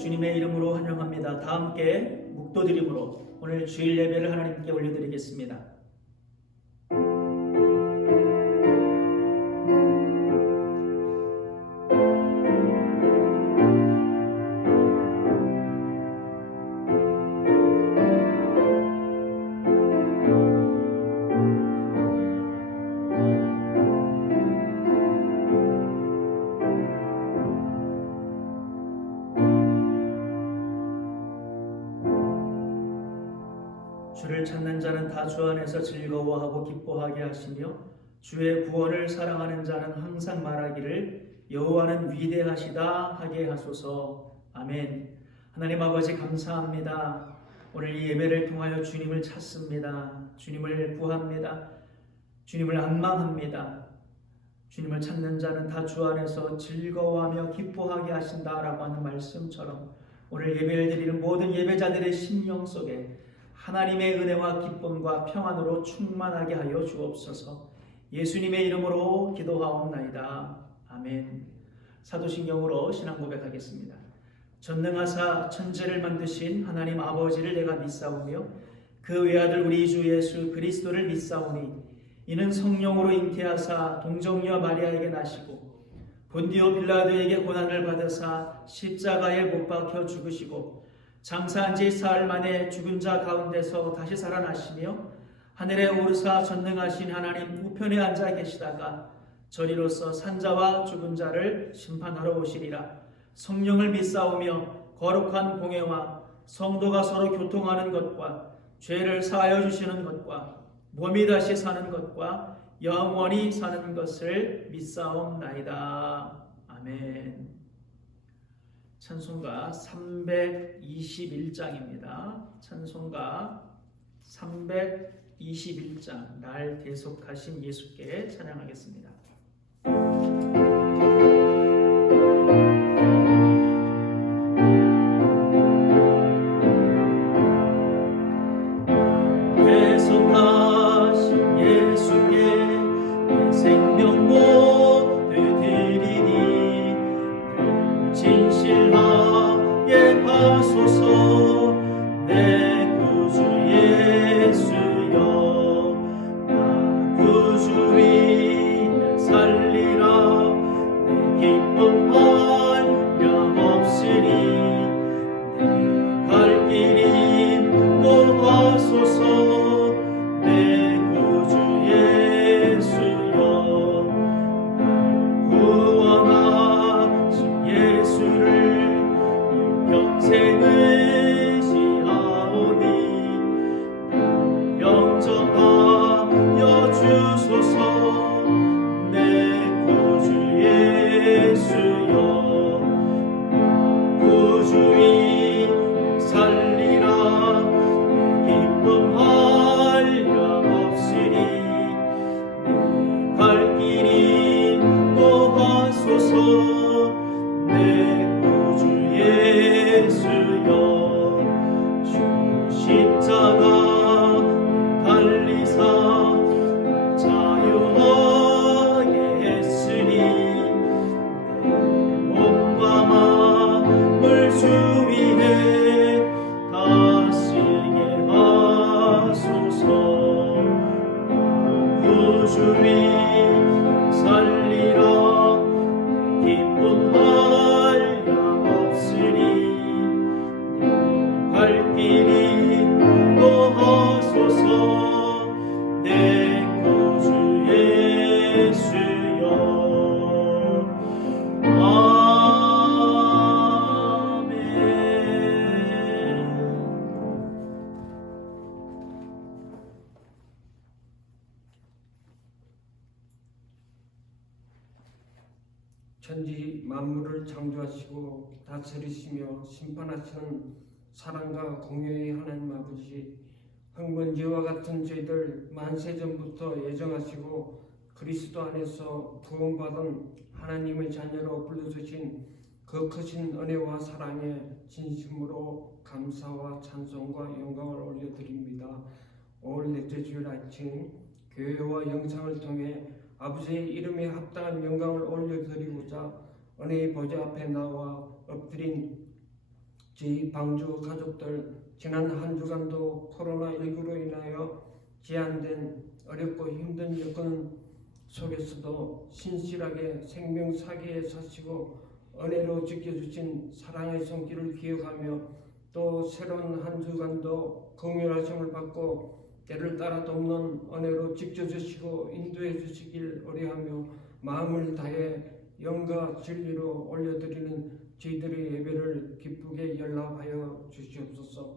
주님의 이름으로 환영합니다. 다 함께 묵도드림으로 오늘 주일 예배를 하나님께 올려드리겠습니다. 주를 찾는 자는 다 주 안에서 즐거워하고 기뻐하게 하시며 주의 구원을 사랑하는 자는 항상 말하기를 여호와는 위대하시다 하게 하소서. 아멘. 하나님 아버지 감사합니다. 오늘 이 예배를 통하여 주님을 찾습니다. 주님을 구합니다. 주님을 안망합니다. 주님을 찾는 자는 다 주 안에서 즐거워하며 기뻐하게 하신다라고 하는 말씀처럼 오늘 예배를 드리는 모든 예배자들의 심령 속에 하나님의 은혜와 기쁨과 평안으로 충만하게 하여 주옵소서. 예수님의 이름으로 기도하옵나이다. 아멘. 사도신경으로 신앙 고백하겠습니다. 전능하사 천지를 만드신 하나님 아버지를 내가 믿사오며 그 외아들 우리 주 예수 그리스도를 믿사오니 이는 성령으로 잉태하사 동정녀 마리아에게 나시고 본디오 빌라도에게 고난을 받으사 십자가에 못 박혀 죽으시고 장사한 지 사흘 만에 죽은 자 가운데서 다시 살아나시며 하늘에 오르사 전능하신 하나님 우편에 앉아 계시다가 저리로서 산자와 죽은 자를 심판하러 오시리라. 성령을 믿사오며 거룩한 공회와 성도가 서로 교통하는 것과 죄를 사하여 주시는 것과 몸이 다시 사는 것과 영원히 사는 것을 믿사옵나이다. 아멘. 찬송가 321장입니다. 찬송가 321장 날 대속하신 예수께 찬양하겠습니다. 대속하신 예수께 내 생명 모두 드리니 진실하게 하소서. 내 구주 예수여 나 구주 위에 살리라. 내 기쁨 한량없으니 내 갈 길이 인도하소서. 내 구주 예수여 날 구원하신 예수를 평생 의지하오니 날 영접하여 주소서. 내 구주 예수여 구주 위에 살리라. 내 기쁨 한량없으니 내 갈 길이 인도하소서. 내 구주 예수여 주 십자가 달리사 날 자유하게 했으니 내 몸과 마음을 주 위에 다스리게 하소서. 구주 위에 살리라. 내 기쁨 한량없으니 내 갈 길이 인도하소서. 내 구주 예수여 아멘. 천지 만물을 창조하시고 다스리시며 심판하시는 사랑과 공의의 하나님 아버지, 흥번제와 같은 죄들 만세전부터 예정하시고 그리스도 안에서 구원받은 하나님의 자녀로 불러주신 그 크신 은혜와 사랑에 진심으로 감사와 찬송과 영광을 올려드립니다. 올 넷째 주일 아침 교회와 영상을 통해 아버지의 이름에 합당한 영광을 올려드리고자 은혜의 보좌 앞에 나와 엎드린 저희 방주 가족들 지난 한 주간도 코로나19로 인하여 제한된 어렵고 힘든 여건 속에서도 신실하게 생명사기에 사시고 은혜로 지켜주신 사랑의 손길을 기억하며 또 새로운 한 주간도 공연하심을 받고 때를 따라 돕는 은혜로 지켜주시고 인도해 주시길 의뢰하며 마음을 다해 영과 진리로 올려드리는 저희들의 예배를 기쁘게 연락하여 주시옵소서.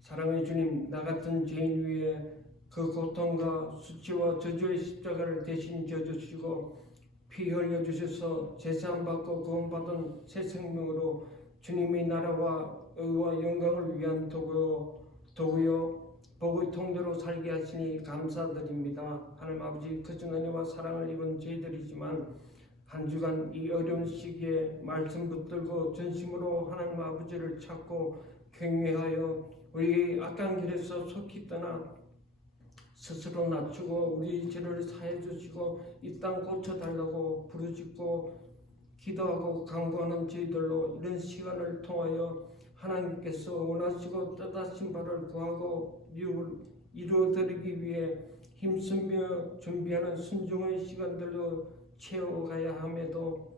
사랑의 주님, 나 같은 죄인 위에 그 고통과 수치와 저주의 십자가를 대신 져주시고 피 흘려 주셔서 제사함 받고 구원받은 새 생명으로 주님의 나라와 의와 영광을 위한 도구요 복의 통로로 살게 하시니 감사드립니다. 하나님 아버지, 크신 은혜와 사랑을 입은 저희들이지만 한 주간 이 어려운 시기에 말씀 붙들고 전심으로 하나님 아버지를 찾고 경외하여 우리 악한 길에서 속히 떠나 스스로 낮추고 우리 죄를 사해 주시고 이 땅 고쳐달라고 부르짖고 기도하고 간구하는 저희들로 이런 시간을 통하여 하나님께서 원하시고 뜻하신 바를 구하고 이루어드리기 위해 힘쓰며 준비하는 순종의 시간들로 채워가야 함에도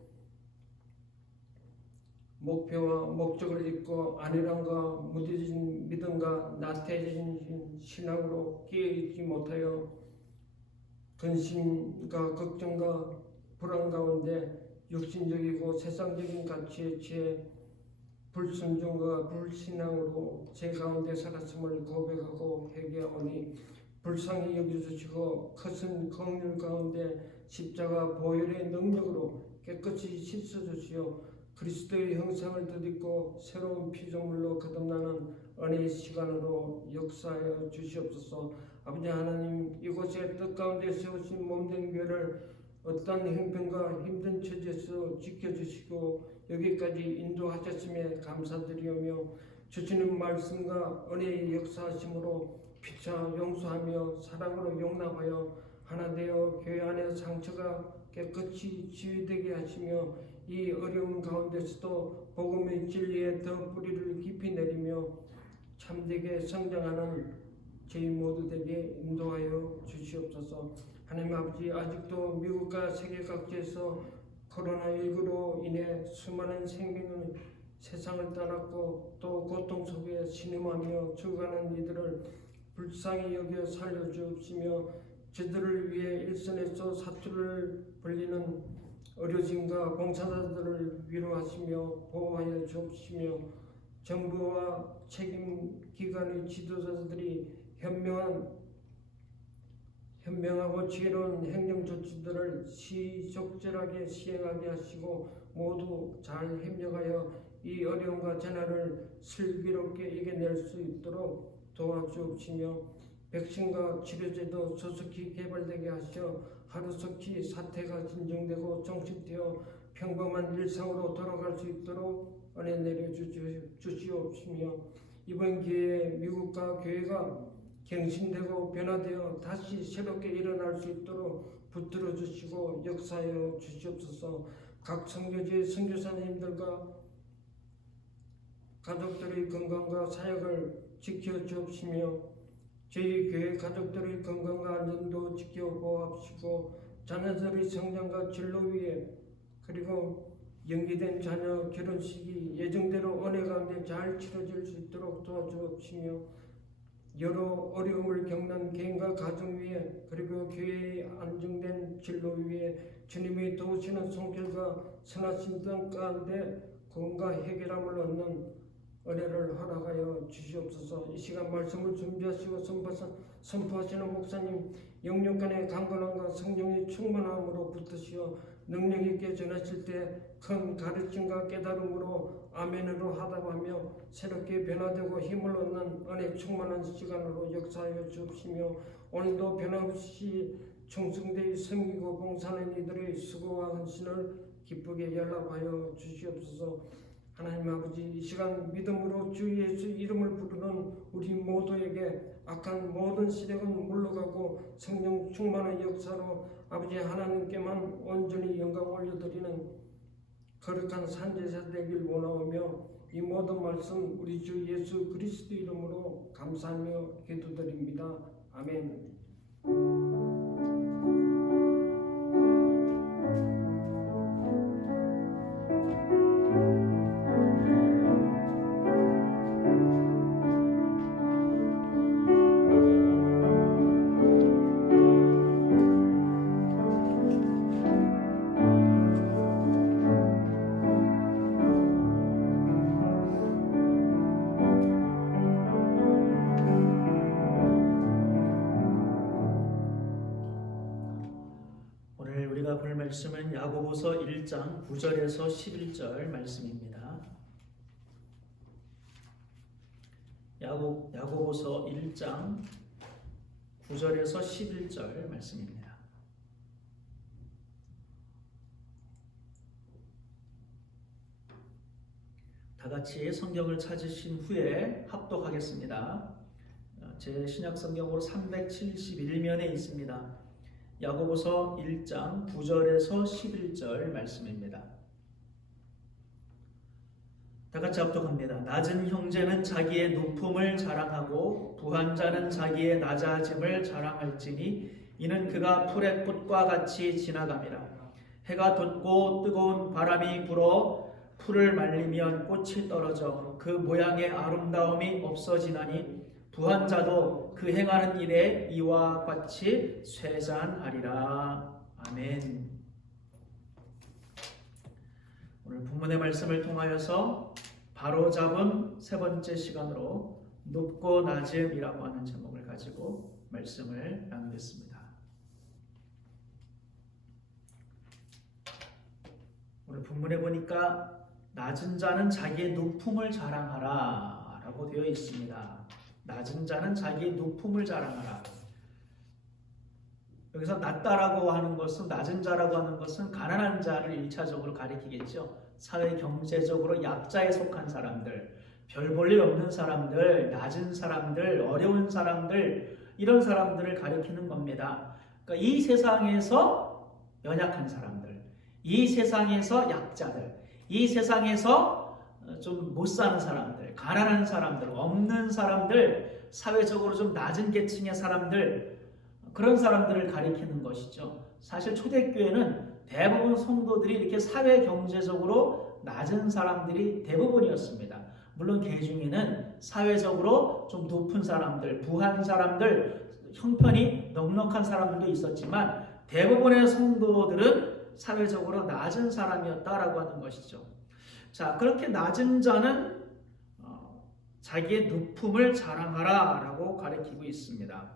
목표와 목적을 잊고 안일함과 무뎌진 믿음과 나태해진 신앙으로 깨어있지 못하여 근심과 걱정과 불안 가운데 육신적이고 세상적인 가치에 취해 불순종과 불신앙으로 제 가운데 살았음을 고백하고 회개하오니 불쌍히 여겨주시고 크신 긍휼 가운데 십자가 보혈의 능력으로 깨끗이 씻어주시어 그리스도의 형상을 덧입고 새로운 피조물로 거듭나는 은혜의 시간으로 역사하여 주시옵소서. 아버지 하나님, 이곳에 뜻 가운데 세우신 몸된 교회를 어떤 형편과 힘든 처지에서 지켜주시고 여기까지 인도하셨음에 감사드리오며 주시는 말씀과 은혜의 역사하심으로 피차 용서하며 사랑으로 용납하여 하나 되어 교회 안의 상처가 깨끗이 치유되게 하시며 이 어려운 가운데서도 복음의 진리에 더 뿌리를 깊이 내리며 참되게 성장하는 저희 모두에게 인도하여 주시옵소서. 하나님 아버지, 아직도 미국과 세계 각지에서 코로나19로 인해 수많은 생명은 세상을 떠났고 또 고통 속에 신음하며 죽어가는 이들을 불쌍히 여겨 살려주시며 저들을 위해 일선에서 사투를 벌리는 의료진과 봉사자들을 위로하시며 보호하여 주옵시며 정부와 책임기관의 지도자들이 현명하고 지혜로운 행정조치들을 시적절하게 시행하게 하시고 모두 잘 협력하여 이 어려움과 재난을 슬기롭게 이겨낼 수 있도록 도와주옵시며 백신과 치료제도 조속히 개발되게 하시어 하루속히 사태가 진정되고 종식되어 평범한 일상으로 돌아갈 수 있도록 은혜 내려주시옵시며 이번 기회에 미국과 교회가 갱신되고 변화되어 다시 새롭게 일어날 수 있도록 붙들어 주시고 역사하여 주시옵소서. 각 선교지의 선교사님들과 가족들의 건강과 사역을 지켜 주옵시며 저희 교회 가족들의 건강과 안전도 지켜 보호하시고 자녀들의 성장과 진로 위에 그리고 연기된 자녀 결혼식이 예정대로 은혜 가운데 잘 치러질 수 있도록 도와주옵시며 여러 어려움을 겪는 개인과 가정 위에 그리고 교회의 안정된 진로 위에 주님이 도우시는 손길과 선하신 뜻 가운데 구원과 해결함을 얻는 은혜를 허락하여 주시옵소서. 이 시간 말씀을 준비하시고 선포하시는 목사님 영육간의 강건함과 성령의 충만함으로 붙으시어 능력 있게 전하실 때 큰 가르침과 깨달음으로 아멘으로 하답하며 새롭게 변화되고 힘을 얻는 은혜 충만한 시간으로 역사하여 주옵시며 오늘도 변함없이 충성되이 섬기고 봉사하는 이들의 수고와 헌신을 기쁘게 연락하여 주시옵소서. 하나님 아버지, 이 시간 믿음으로 주 예수 이름을 부르는 우리 모두에게 악한 모든 시력은 물러가고 성령 충만한 역사로 아버지 하나님께만 온전히 영광 올려드리는 거룩한 산제사 되길 원하오며 이 모든 말씀 우리 주 예수 그리스도 이름으로 감사하며 기도드립니다. 아멘. 오늘 우리가 볼 말씀은 야고보서 1장 9절에서 11절 말씀입니다. 야고보서 1장 9절에서 11절 말씀입니다. 다 같이 성경을 찾으신 후에 합독하겠습니다. 제 신약 성경으로 371면에 있습니다. 야고보서 1장 9절에서 11절 말씀입니다. 다 같이 합독합니다. 낮은 형제는 자기의 높음을 자랑하고 부한 자는 자기의 낮아짐을 자랑할지니 이는 그가 풀의 꽃과 같이 지나감이라. 해가 돋고 뜨거운 바람이 불어 풀을 말리면 꽃이 떨어져 그 모양의 아름다움이 없어지나니 부한 자도 그 행하는 일에 이와 같이 쇠잔하리라. 아멘. 오늘 본문의 말씀을 통하여서 바로잡은 세 번째 시간으로 높고 낮음이라고 하는 제목을 가지고 말씀을 나누겠습니다. 오늘 본문에 보니까 낮은 자는 자기의 높음을 자랑하라 라고 되어 있습니다. 낮은 자는 자기의 높음을 자랑하라. 여기서 낮다라고 하는 것은, 낮은 자라고 하는 것은 가난한 자를 1차적으로 가리키겠죠. 사회 경제적으로 약자에 속한 사람들, 별 볼 일 없는 사람들, 낮은 사람들, 어려운 사람들, 이런 사람들을 가리키는 겁니다. 그러니까 이 세상에서 연약한 사람들, 이 세상에서 약자들, 이 세상에서 좀 못 사는 사람들, 가난한 사람들, 없는 사람들, 사회적으로 좀 낮은 계층의 사람들, 그런 사람들을 가리키는 것이죠. 사실 초대교회는 대부분 성도들이 이렇게 사회 경제적으로 낮은 사람들이 대부분이었습니다. 물론 그 중에는 사회적으로 좀 높은 사람들, 부한 사람들, 형편이 넉넉한 사람들도 있었지만 대부분의 성도들은 사회적으로 낮은 사람이었다라고 하는 것이죠. 자, 그렇게 낮은 자는 자기의 높음을 자랑하라 라고 가리키고 있습니다.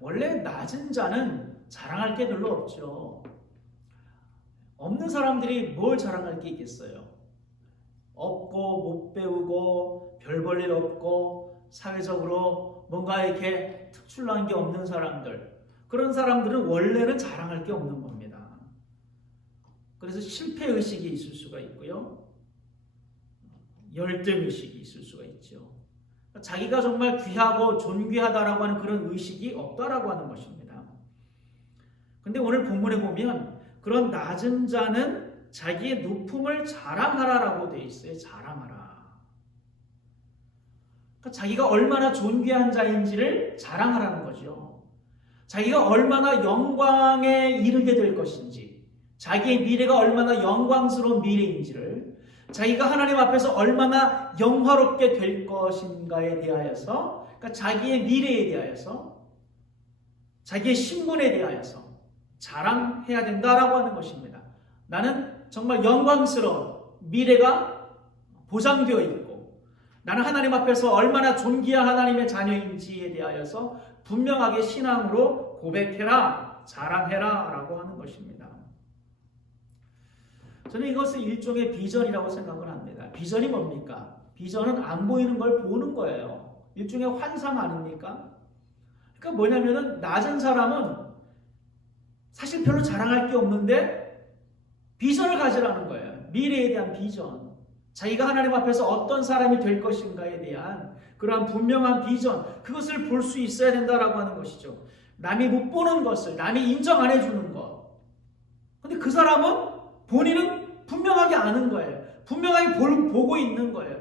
원래 낮은 자는 자랑할 게 별로 없죠. 없는 사람들이 뭘 자랑할 게 있겠어요? 없고 못 배우고 별 볼 일 없고 사회적으로 뭔가 이렇게 특출난 게 없는 사람들, 그런 사람들은 원래는 자랑할 게 없는 겁니다. 그래서 실패의식이 있을 수가 있고요, 열등의식이 있을 수가 있죠. 자기가 정말 귀하고 존귀하다라고 하는 그런 의식이 없다라고 하는 것입니다. 근데 오늘 본문에 보면 그런 낮은 자는 자기의 높음을 자랑하라라고 되어 있어요. 자랑하라. 그러니까 자기가 얼마나 존귀한 자인지를 자랑하라는 거죠. 자기가 얼마나 영광에 이르게 될 것인지, 자기의 미래가 얼마나 영광스러운 미래인지를, 자기가 하나님 앞에서 얼마나 영화롭게 될 것인가에 대하여서, 그러니까 자기의 미래에 대하여서, 자기의 신분에 대하여서 자랑해야 된다라고 하는 것입니다. 나는 정말 영광스러운 미래가 보장되어 있고, 나는 하나님 앞에서 얼마나 존귀한 하나님의 자녀인지에 대하여서 분명하게 신앙으로 고백해라, 자랑해라 라고 하는 것입니다. 저는 이것을 일종의 비전이라고 생각을 합니다. 비전이 뭡니까? 비전은 안 보이는 걸 보는 거예요. 일종의 환상 아닙니까? 그러니까 뭐냐면은 낮은 사람은 사실 별로 자랑할 게 없는데 비전을 가지라는 거예요. 미래에 대한 비전. 자기가 하나님 앞에서 어떤 사람이 될 것인가에 대한 그러한 분명한 비전, 그것을 볼 수 있어야 된다라고 하는 것이죠. 남이 못 보는 것을, 남이 인정 안 해주는 것. 근데 그 사람은 본인은 분명하게 아는 거예요. 분명하게 보고 있는 거예요.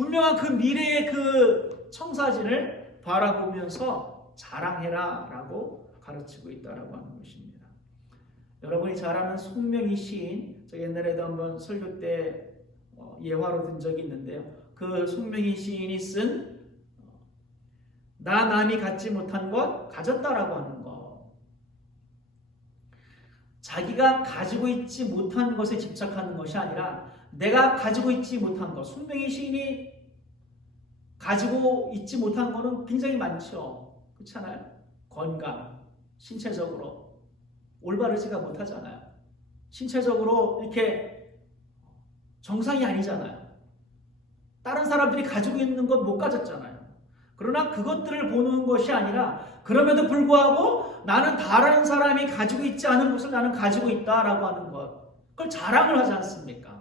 분명한 그 미래의 그 청사진을 바라보면서 자랑해라 라고 가르치고 있다라고 하는 것입니다. 여러분이 잘 아는 손명희 시인, 저 옛날에도 한번 설교 때 예화로 든 적이 있는데요. 그 손명희 시인이 쓴 나 남이 갖지 못한 것 가졌다라고 하는 것. 자기가 가지고 있지 못한 것에 집착하는 것이 아니라 내가 가지고 있지 못한 것. 손명희 시인이 가지고 있지 못한 것은 굉장히 많죠. 그렇잖아요. 건강, 신체적으로 올바르지가 못하잖아요. 신체적으로 이렇게 정상이 아니잖아요. 다른 사람들이 가지고 있는 것 못 가졌잖아요. 그러나 그것들을 보는 것이 아니라 그럼에도 불구하고 나는 다른 사람이 가지고 있지 않은 것을 나는 가지고 있다라고 하는 것. 그걸 자랑을 하지 않습니까?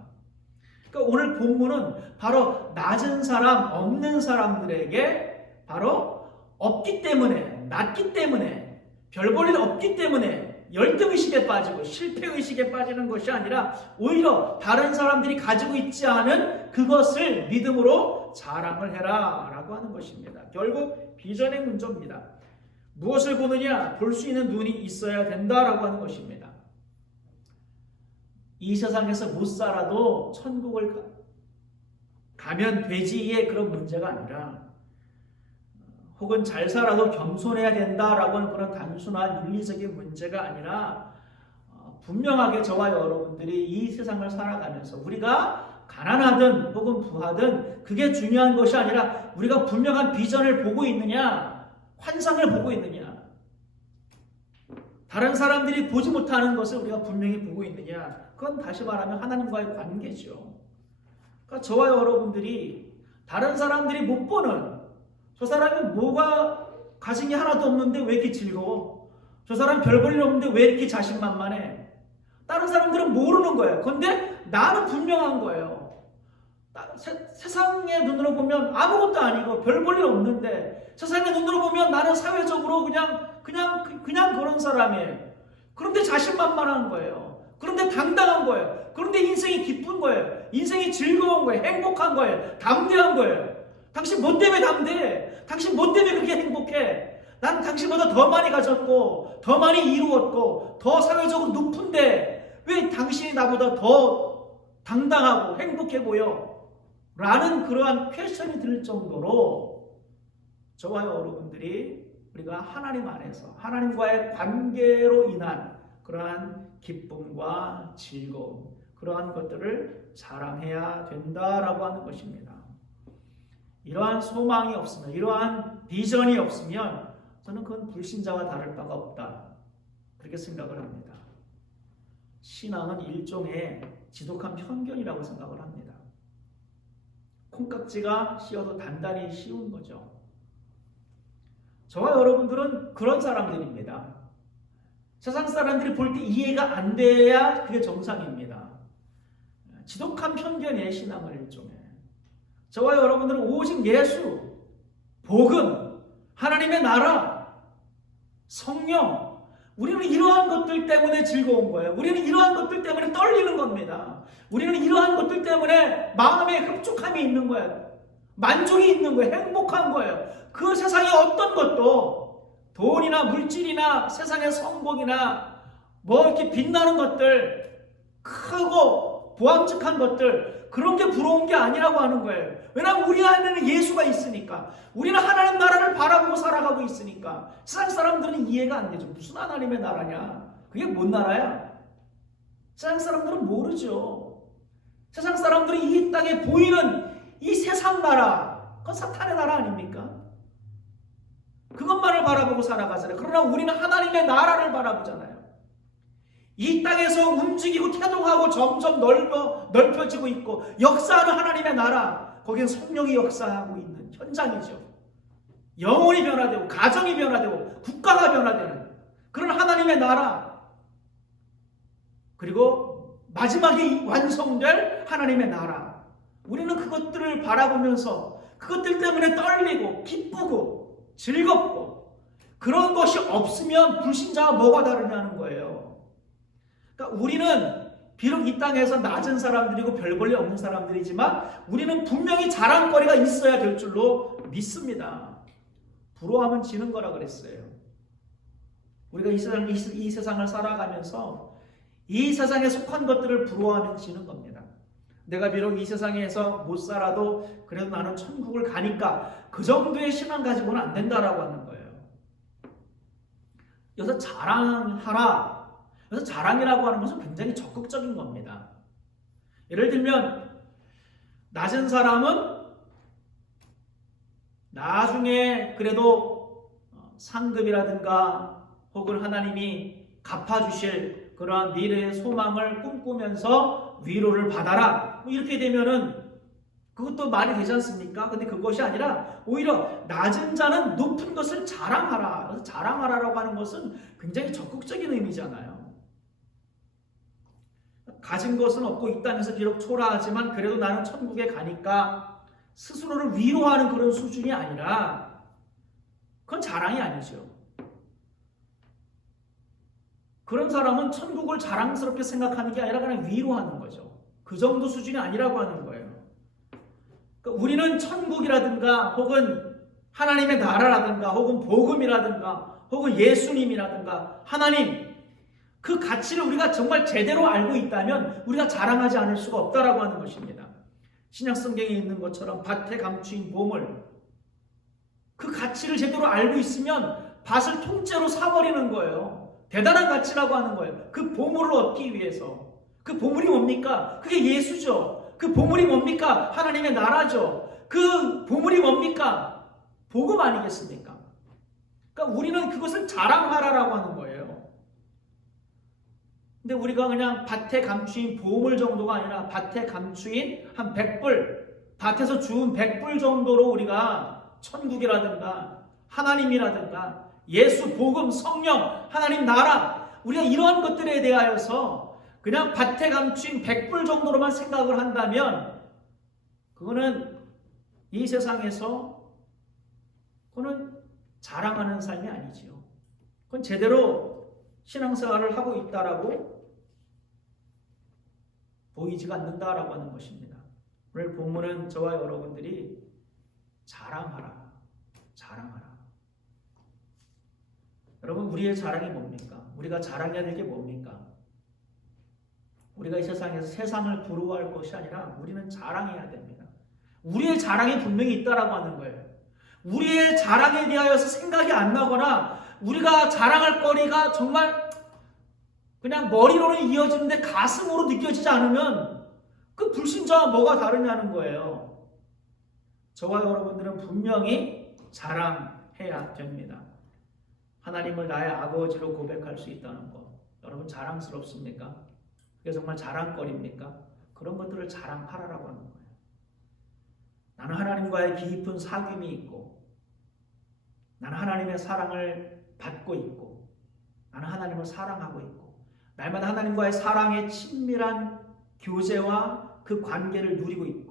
그러니까 오늘 본문은 바로 낮은 사람, 없는 사람들에게 바로 없기 때문에, 낮기 때문에, 별 볼 일 없기 때문에 열등의식에 빠지고 실패의식에 빠지는 것이 아니라 오히려 다른 사람들이 가지고 있지 않은 그것을 믿음으로 자랑을 해라 라고 하는 것입니다. 결국 비전의 문제입니다. 무엇을 보느냐? 볼 수 있는 눈이 있어야 된다라고 하는 것입니다. 이 세상에서 못 살아도 천국을 가면 되지의 그런 문제가 아니라 혹은 잘 살아도 겸손해야 된다라고 하는 그런 단순한 윤리적인 문제가 아니라 분명하게 저와 여러분들이 이 세상을 살아가면서 우리가 가난하든 혹은 부하든 그게 중요한 것이 아니라 우리가 분명한 비전을 보고 있느냐, 환상을 보고 있느냐, 다른 사람들이 보지 못하는 것을 우리가 분명히 보고 있느냐, 그건 다시 말하면 하나님과의 관계죠. 그러니까 저와 여러분들이 다른 사람들이 못 보는 저 사람이 뭐가 가진 게 하나도 없는데 왜 이렇게 즐거워? 저 사람 별 볼 일 없는데 왜 이렇게 자신만만해? 다른 사람들은 모르는 거예요. 그런데 나는 분명한 거예요. 세상의 눈으로 보면 아무것도 아니고 별 볼 일 없는데 세상의 눈으로 보면 나는 사회적으로 그냥 그런 사람이에요. 그런데 자신만만한 거예요. 그런데 당당한 거예요. 그런데 인생이 기쁜 거예요. 인생이 즐거운 거예요. 행복한 거예요. 담대한 거예요. 당신 뭐 때문에 담대해? 당신 뭐 때문에 그렇게 행복해? 난 당신보다 더 많이 가졌고 더 많이 이루었고 더 사회적으로 높은데 왜 당신이 나보다 더 당당하고 행복해 보여? 라는 그러한 퀘스천이 들 정도로 저와 여러분들이 우리가 하나님 안에서 하나님과의 관계로 인한 그러한 기쁨과 즐거움, 그러한 것들을 자랑해야 된다라고 하는 것입니다. 이러한 소망이 없으면, 이러한 비전이 없으면 저는 그건 불신자와 다를 바가 없다, 그렇게 생각을 합니다. 신앙은 일종의 지독한 편견이라고 생각을 합니다. 콩깍지가 씌어도 단단히 씌운 거죠. 저와 여러분들은 그런 사람들입니다. 세상 사람들이 볼 때 이해가 안 돼야 그게 정상입니다. 지독한 편견의 신앙을 일종의. 저와 여러분들은 오직 예수, 복음, 하나님의 나라, 성령, 우리는 이러한 것들 때문에 즐거운 거예요. 우리는 이러한 것들 때문에 떨리는 겁니다. 우리는 이러한 것들 때문에 마음에 흡족함이 있는 거예요. 만족이 있는 거예요. 행복한 거예요. 그 세상의 어떤 것도 돈이나 물질이나 세상의 성공이나 뭐 이렇게 빛나는 것들, 크고 보암직한 것들, 그런 게 부러운 게 아니라고 하는 거예요. 왜냐하면 우리 안에는 예수가 있으니까, 우리는 하나님 나라를 바라보고 살아가고 있으니까. 세상 사람들은 이해가 안 되죠. 무슨 하나님의 나라냐? 그게 뭔 나라야? 세상 사람들은 모르죠. 세상 사람들이 이 땅에 보이는 이 세상 나라, 그건 사탄의 나라 아닙니까? 그것만을 바라보고 살아가잖아요. 그러나 우리는 하나님의 나라를 바라보잖아요. 이 땅에서 움직이고 태동하고 점점 넓혀지고 있고 역사하는 하나님의 나라, 거기는 성령이 역사하고 있는 현장이죠. 영혼이 변화되고 가정이 변화되고 국가가 변화되는 그런 하나님의 나라, 그리고 마지막에 완성될 하나님의 나라, 우리는 그것들을 바라보면서 그것들 때문에 떨리고 기쁘고 즐겁고, 그런 것이 없으면 불신자와 뭐가 다르냐는 거예요. 그러니까 우리는 비록 이 땅에서 낮은 사람들이고 별 볼일 없는 사람들이지만 우리는 분명히 자랑거리가 있어야 될 줄로 믿습니다. 부러워하면 지는 거라 그랬어요. 우리가 이 세상을 살아가면서 이 세상에 속한 것들을 부러워하면 지는 겁니다. 내가 비록 이 세상에서 못 살아도 그래도 나는 천국을 가니까 그 정도의 신앙 가지고는 안 된다라고 하는 거예요. 여기서 자랑하라. 그래서 자랑이라고 하는 것은 굉장히 적극적인 겁니다. 예를 들면 낮은 사람은 나중에 그래도 상급이라든가 혹은 하나님이 갚아주실 그러한 미래의 소망을 꿈꾸면서 위로를 받아라. 이렇게 되면은 그것도 말이 되지 않습니까? 근데 그것이 아니라 오히려 낮은 자는 높은 것을 자랑하라. 그래서 자랑하라라고 하는 것은 굉장히 적극적인 의미잖아요. 가진 것은 없고 이 땅에서 비록 초라하지만 그래도 나는 천국에 가니까 스스로를 위로하는 그런 수준이 아니라 그건 자랑이 아니죠. 그런 사람은 천국을 자랑스럽게 생각하는 게 아니라 그냥 위로하는 거죠. 그 정도 수준이 아니라고 하는 거예요. 그러니까 우리는 천국이라든가 혹은 하나님의 나라라든가 혹은 복음이라든가 혹은 예수님이라든가 하나님 그 가치를 우리가 정말 제대로 알고 있다면 우리가 자랑하지 않을 수가 없다라고 하는 것입니다. 신약성경에 있는 것처럼 밭에 감추인 보물 그 가치를 제대로 알고 있으면 밭을 통째로 사버리는 거예요. 대단한 가치라고 하는 거예요. 그 보물을 얻기 위해서. 그 보물이 뭡니까? 그게 예수죠. 그 보물이 뭡니까? 하나님의 나라죠. 그 보물이 뭡니까? 복음 아니겠습니까? 그러니까 우리는 그것을 자랑하라라고 하는 거예요. 근데 우리가 그냥 밭에 감추인 보물 정도가 아니라 밭에 감추인 한 100불, 밭에서 주운 100불 정도로 우리가 천국이라든가 하나님이라든가 예수, 복음, 성령, 하나님 나라 우리가 이러한 것들에 대하여서 그냥 밭에 감추인 100불 정도로만 생각을 한다면 그거는 이 세상에서 그거는 자랑하는 삶이 아니지요. 그건 제대로 신앙생활을 하고 있다라고 보이지가 않는다라고 하는 것입니다. 오늘 본문은 저와 여러분들이 자랑하라. 여러분 우리의 자랑이 뭡니까? 우리가 자랑해야 될 게 뭡니까? 우리가 이 세상에서 세상을 부러워할 것이 아니라 우리는 자랑해야 됩니다. 우리의 자랑이 분명히 있다라고 하는 거예요. 우리의 자랑에 대하여서 생각이 안 나거나 우리가 자랑할 거리가 정말 그냥 머리로는 이어지는데 가슴으로 느껴지지 않으면 그 불신자와 뭐가 다르냐는 거예요. 저와 여러분들은 분명히 자랑해야 됩니다. 하나님을 나의 아버지로 고백할 수 있다는 것. 여러분 자랑스럽습니까? 그게 정말 자랑거리입니까? 그런 것들을 자랑하라라고 하는 거예요. 나는 하나님과의 깊은 사귐이 있고 나는 하나님의 사랑을 받고 있고 나는 하나님을 사랑하고 있고 날마다 하나님과의 사랑의 친밀한 교제와 그 관계를 누리고 있고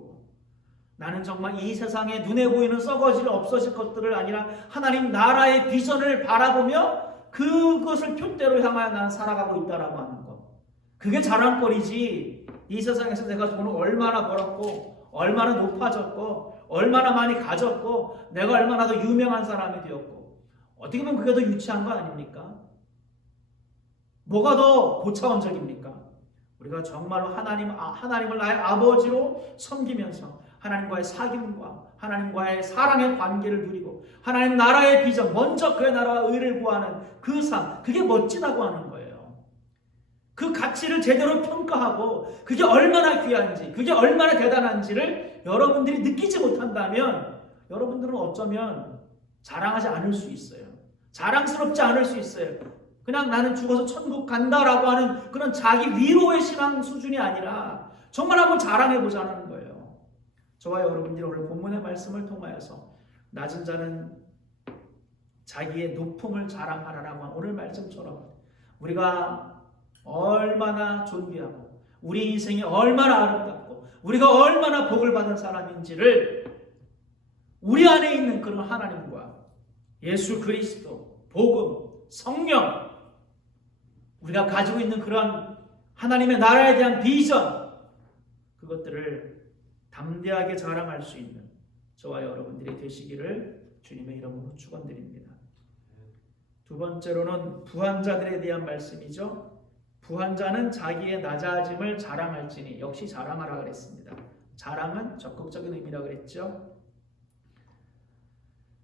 나는 정말 이 세상에 눈에 보이는 썩어질 없어질 것들을 아니라 하나님 나라의 비전을 바라보며 그것을 표대로 향하여 나는 살아가고 있다라고 하는 것. 그게 자랑거리지. 이 세상에서 내가 돈을 얼마나 벌었고 얼마나 높아졌고 얼마나 많이 가졌고 내가 얼마나 더 유명한 사람이 되었고 어떻게 보면 그게 더 유치한 거 아닙니까? 뭐가 더 고차원적입니까? 우리가 정말로 하나님을 나의 아버지로 섬기면서 하나님과의 사귐과 하나님과의 사랑의 관계를 누리고 하나님 나라의 비전 먼저 그의 나라와 의를 구하는 그 삶 그게 멋지다고 하는 거예요. 그 가치를 제대로 평가하고 그게 얼마나 귀한지 그게 얼마나 대단한지를 여러분들이 느끼지 못한다면 여러분들은 어쩌면 자랑하지 않을 수 있어요. 자랑스럽지 않을 수 있어요. 그냥 나는 죽어서 천국 간다라고 하는 그런 자기 위로의 신앙 수준이 아니라 정말 한번 자랑해보자는 거예요. 저와 여러분들이 오늘 본문의 말씀을 통하여서 낮은 자는 자기의 높음을 자랑하라라고 하는 오늘 말씀처럼 우리가 얼마나 존귀하고 우리 인생이 얼마나 아름답고 우리가 얼마나 복을 받은 사람인지를 우리 안에 있는 그런 하나님과 예수 그리스도, 복음, 성령 우리가 가지고 있는 그런 하나님의 나라에 대한 비전, 그것들을 담대하게 자랑할 수 있는 저와 여러분들이 되시기를 주님의 이름으로 축원드립니다. 두 번째로는 부한자들에 대한 말씀이죠. 부한자는 자기의 낮아짐을 자랑할지니, 역시 자랑하라 그랬습니다. 자랑은 적극적인 의미라 그랬죠.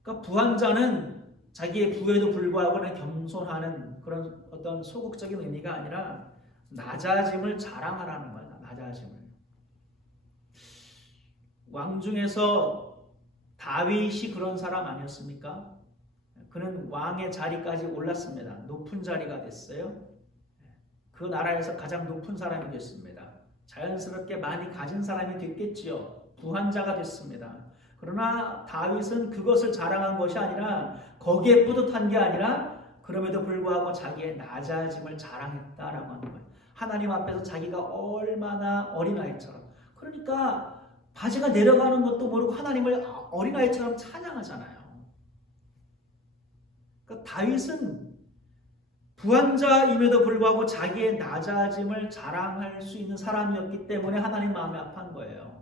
그러니까 부한자는 자기의 부에도 불구하고 겸손하는 그런 어떤 소극적인 의미가 아니라 낮아짐을 자랑하라는 거야. 낮아짐을. 왕 중에서 다윗이 그런 사람 아니었습니까? 그는 왕의 자리까지 올랐습니다. 높은 자리가 됐어요. 그 나라에서 가장 높은 사람이 됐습니다. 자연스럽게 많이 가진 사람이 됐겠지요. 부한자가 됐습니다. 그러나 다윗은 그것을 자랑한 것이 아니라, 거기에 뿌듯한 게 아니라, 그럼에도 불구하고 자기의 낮아짐을 자랑했다라고 하는 거예요. 하나님 앞에서 자기가 얼마나 어린아이처럼, 그러니까 바지가 내려가는 것도 모르고 하나님을 어린아이처럼 찬양하잖아요. 그러니까 다윗은 부한자임에도 불구하고 자기의 낮아짐을 자랑할 수 있는 사람이었기 때문에 하나님 마음이 아픈 거예요.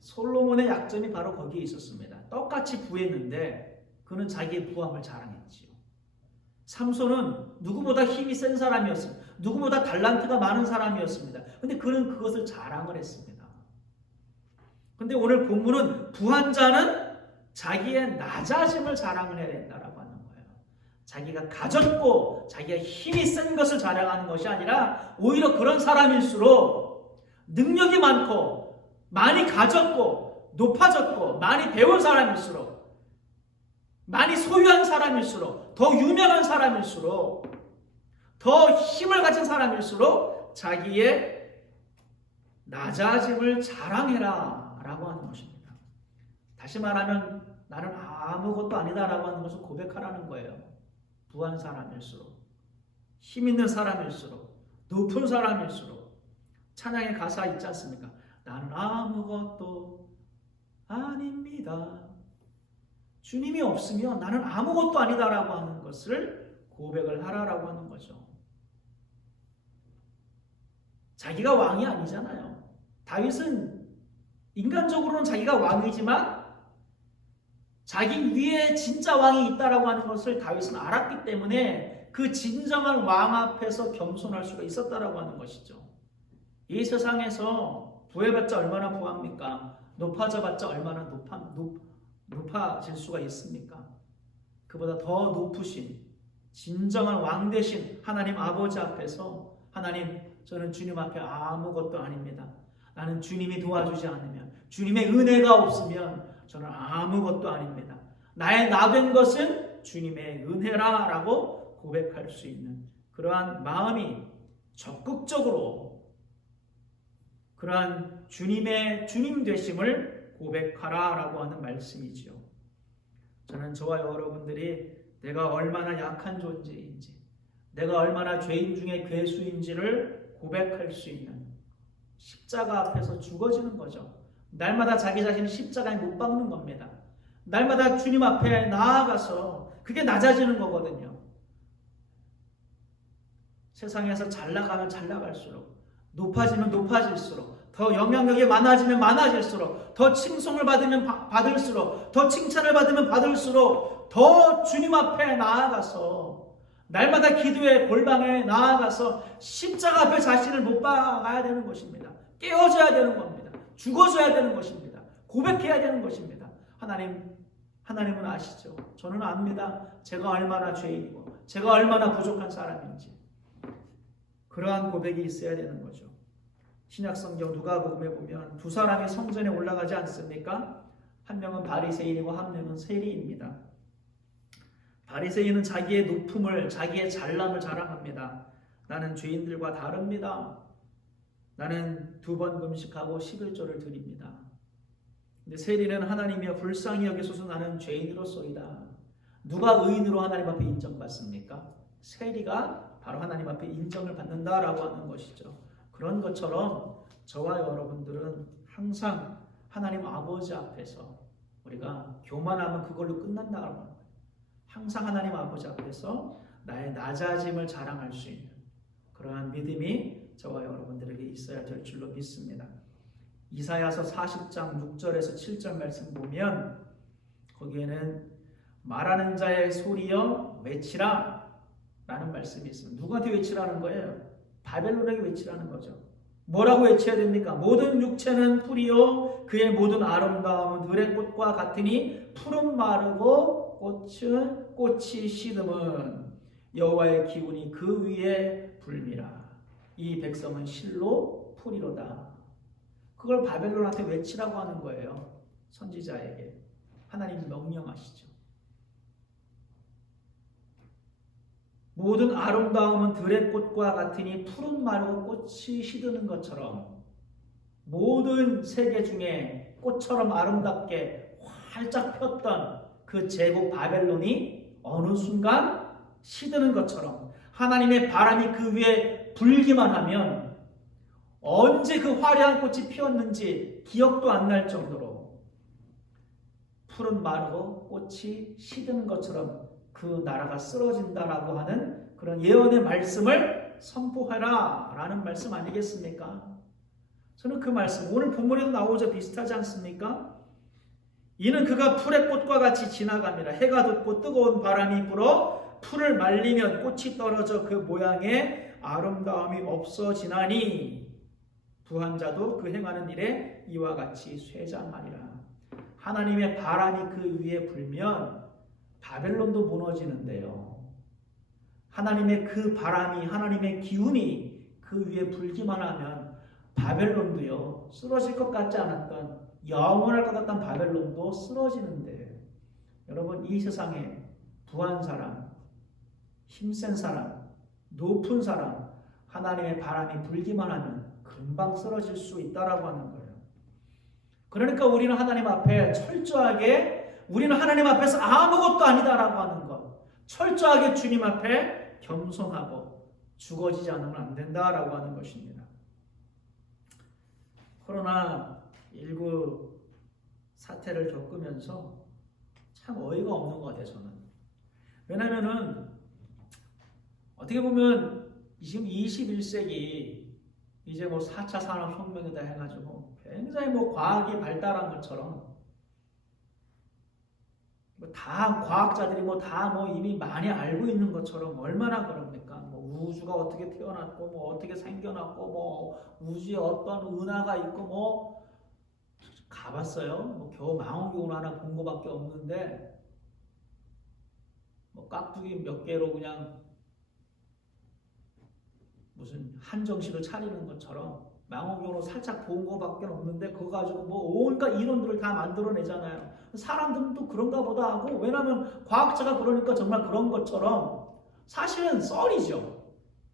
솔로몬의 약점이 바로 거기에 있었습니다. 똑같이 부했는데 그는 자기의 부함을 자랑했지요. 삼손은 누구보다 힘이 센 사람이었습니다. 누구보다 달란트가 많은 사람이었습니다. 근데 그는 그것을 자랑을 했습니다. 근데 오늘 본문은 부한자는 자기의 낮아짐을 자랑을 해야 된다라고 하는 거예요. 자기가 가졌고 자기가 힘이 센 것을 자랑하는 것이 아니라, 오히려 그런 사람일수록 능력이 많고 많이 가졌고 높아졌고 많이 배운 사람일수록, 많이 소유한 사람일수록, 더 유명한 사람일수록, 더 힘을 가진 사람일수록 자기의 낮아짐을 자랑해라 라고 하는 것입니다. 다시 말하면 나는 아무것도 아니다 라고 하는 것을 고백하라는 거예요. 부한 사람일수록, 힘 있는 사람일수록, 높은 사람일수록. 찬양의 가사 있지 않습니까? 나는 아무것도 아닙니다. 주님이 없으면 나는 아무것도 아니다라고 하는 것을 고백을 하라라고 하는 거죠. 자기가 왕이 아니잖아요. 다윗은 인간적으로는 자기가 왕이지만 자기 위에 진짜 왕이 있다라고 하는 것을 다윗은 알았기 때문에 그 진정한 왕 앞에서 겸손할 수가 있었다라고 하는 것이죠. 이 세상에서 부해봤자 얼마나 부합니까? 높아져봤자 얼마나 높아질 수가 있습니까? 그보다 더 높으신 진정한 왕 되신 하나님 아버지 앞에서, 하나님, 저는 주님 앞에 아무것도 아닙니다. 나는 주님이 도와주지 않으면, 주님의 은혜가 없으면 저는 아무것도 아닙니다. 나의 나된 것은 주님의 은혜라 라고 고백할 수 있는 그러한 마음이 적극적으로, 그러한 주님의 주님 되심을 고백하라 라고 하는 말씀이지요. 저는 저와 여러분들이 내가 얼마나 약한 존재인지, 내가 얼마나 죄인 중에 괴수인지를 고백할 수 있는, 십자가 앞에서 죽어지는 거죠. 날마다 자기 자신을 십자가에 못 박는 겁니다. 날마다 주님 앞에 나아가서 그게 낮아지는 거거든요. 세상에서 잘 나가면 잘 나갈수록, 높아지면 높아질수록, 더 영향력이 많아지면 많아질수록, 더 칭송을 받으면 받을수록, 더 칭찬을 받으면 받을수록 더 주님 앞에 나아가서, 날마다 기도의 골방에 나아가서 십자가 앞에 자신을 못 박아야 되는 것입니다. 깨어져야 되는 겁니다. 죽어져야 되는 것입니다. 고백해야 되는 것입니다. 하나님은 아시죠? 저는 압니다. 제가 얼마나 죄인이고 제가 얼마나 부족한 사람인지. 그러한 고백이 있어야 되는 거죠. 신약성경 누가복음에 보면 두 사람이 성전에 올라가지 않습니까? 한 명은 바리새인이고 한 명은 세리입니다. 바리새인은 자기의 높음을, 자기의 잘남을 자랑합니다. 나는 죄인들과 다릅니다. 나는 2번 금식하고 11조를 드립니다. 근데 세리는 하나님이여 불쌍히 여기소서 나는 죄인으로소이다. 누가 의인으로 하나님 앞에 인정받습니까? 세리가 바로 하나님 앞에 인정을 받는다라고 하는 것이죠. 그런 것처럼 저와 여러분들은 항상 하나님 아버지 앞에서, 우리가 교만하면 그걸로 끝난다고 하는 거예요. 항상 하나님 아버지 앞에서 나의 낮아짐을 자랑할 수 있는, 그러한 믿음이 저와 여러분들에게 있어야 될 줄로 믿습니다. 이사야서 40장 6절에서 7절 말씀 보면 거기에는 말하는 자의 소리여 외치라 라는 말씀이 있습니다. 누구한테 외치라는 거예요? 바벨론에게 외치라는 거죠. 뭐라고 외쳐야 됩니까? 모든 육체는 풀이요 그의 모든 아름다움은 들의 꽃과 같으니 풀은 마르고 꽃이 시듬은 여호와의 기운이 그 위에 불미라. 이 백성은 실로 풀이로다. 그걸 바벨론한테 외치라고 하는 거예요. 선지자에게 하나님이 명령하시죠. 모든 아름다움은 들의 꽃과 같으니 푸른 마르고 꽃이 시드는 것처럼 모든 세계 중에 꽃처럼 아름답게 활짝 폈던 그 제국 바벨론이 어느 순간 시드는 것처럼 하나님의 바람이 그 위에 불기만 하면 언제 그 화려한 꽃이 피었는지 기억도 안 날 정도로 푸른 마르고 꽃이 시드는 것처럼 그 나라가 쓰러진다라고 하는 그런 예언의 말씀을 선포하라 라는 말씀 아니겠습니까? 저는 그 말씀 오늘 본문에도 나오죠. 비슷하지 않습니까? 이는 그가 풀의 꽃과 같이 지나갑니다. 해가 돋고 뜨거운 바람이 불어 풀을 말리면 꽃이 떨어져 그 모양의 아름다움이 없어지나니 부한 자도 그 행하는 일에 이와 같이 쇠장하리라. 하나님의 바람이 그 위에 불면 바벨론도 무너지는데요. 하나님의 그 바람이 하나님의 기운이 그 위에 불기만 하면 바벨론도요 쓰러질 것 같지 않았던 영원할 것 같던 바벨론도 쓰러지는데 여러분 이 세상에 부한 사람, 힘센 사람, 높은 사람 하나님의 바람이 불기만 하면 금방 쓰러질 수 있다라고 하는 거예요. 그러니까 우리는 하나님 앞에 철저하게 우리는 하나님 앞에서 아무것도 아니다라고 하는 것 철저하게 주님 앞에 겸손하고 죽어지지 않으면 안 된다라고 하는 것입니다. 코로나19 사태를 겪으면서 참 어이가 없는 것 같아요. 저는. 왜냐하면은 어떻게 보면 지금 21세기 이제 뭐 4차 산업혁명이다 해가지고 굉장히 뭐 과학이 발달한 것처럼 다 과학자들이 다 이미 많이 알고 있는 것처럼 얼마나 그럽니까? 뭐 우주가 어떻게 태어났고 뭐 어떻게 생겨났고 뭐 우주에 어떤 은하가 있고 뭐 가봤어요. 뭐 겨우 망원경 하나 본 거밖에 없는데 뭐 깍두기 몇 개로 그냥 무슨 한정식을 차리는 것처럼 망원경으로 살짝 본 거밖에 없는데 그거 가지고 뭐 온갖 이론들을 다 만들어내잖아요. 사람들은 또 그런가 보다 하고 왜냐하면 과학자가 그러니까 정말 그런 것처럼 사실은 썰이죠.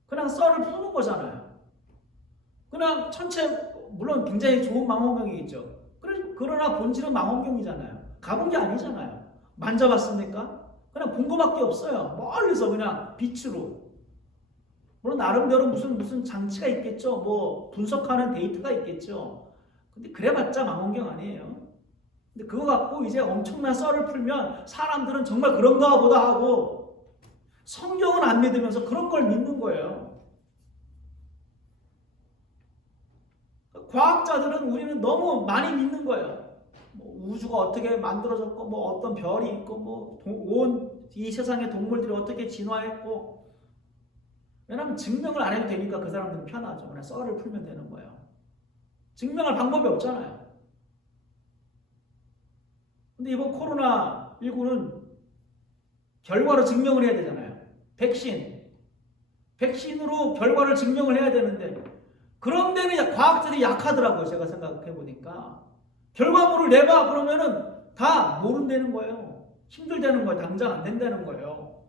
그냥 썰을 푸는 거잖아요. 그냥 전체 물론 굉장히 좋은 망원경이겠죠. 그러나 본질은 망원경이잖아요. 가본 게 아니잖아요. 만져봤습니까? 그냥 본 거밖에 없어요. 멀리서 그냥 빛으로. 물론 나름대로 무슨 장치가 있겠죠. 뭐 분석하는 데이터가 있겠죠. 근데 그래봤자 망원경 아니에요. 근데 그거 갖고 이제 엄청난 썰을 풀면 사람들은 정말 그런가 보다 하고 성경은 안 믿으면서 그런 걸 믿는 거예요. 과학자들은 우리는 너무 많이 믿는 거예요. 뭐 우주가 어떻게 만들어졌고 뭐 어떤 별이 있고 뭐 온 이 세상의 동물들이 어떻게 진화했고 왜냐하면 증명을 안 해도 되니까 그 사람들은 편하죠. 그냥 썰을 풀면 되는 거예요. 증명할 방법이 없잖아요. 근데 이번 코로나19는 결과로 증명을 해야 되잖아요. 백신으로 결과를 증명을 해야 되는데 그런 데는 과학자들이 약하더라고요. 제가 생각해 보니까 결과물을 내봐 그러면은 다 모른다는 거예요. 힘들다는 거예요. 당장 안 된다는 거예요.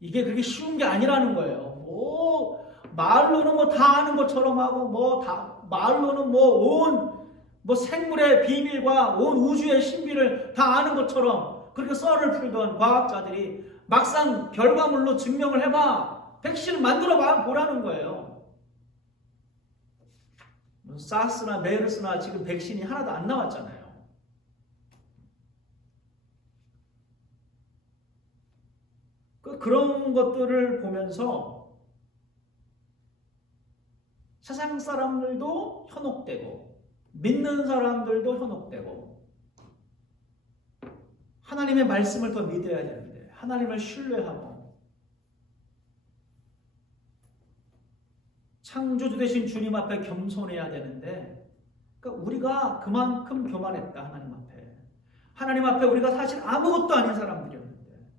이게 그렇게 쉬운 게 아니라는 거예요. 뭐 말로는 뭐 다 아는 것처럼 하고 뭐 다 말로는 뭐 온 생물의 비밀과 온 우주의 신비를 다 아는 것처럼 그렇게 썰을 풀던 과학자들이 막상 결과물로 증명을 해봐 백신을 만들어봐 보라는 거예요. 사스나 메르스나 지금 백신이 하나도 안 나왔잖아요. 그런 것들을 보면서 세상 사람들도 현혹되고 믿는 사람들도 현혹되고 하나님의 말씀을 더 믿어야 되는데 하나님을 신뢰하고 창조주 되신 주님 앞에 겸손해야 되는데 그러니까 우리가 그만큼 교만했다. 하나님 앞에 우리가 사실 아무것도 아닌 사람들이었는데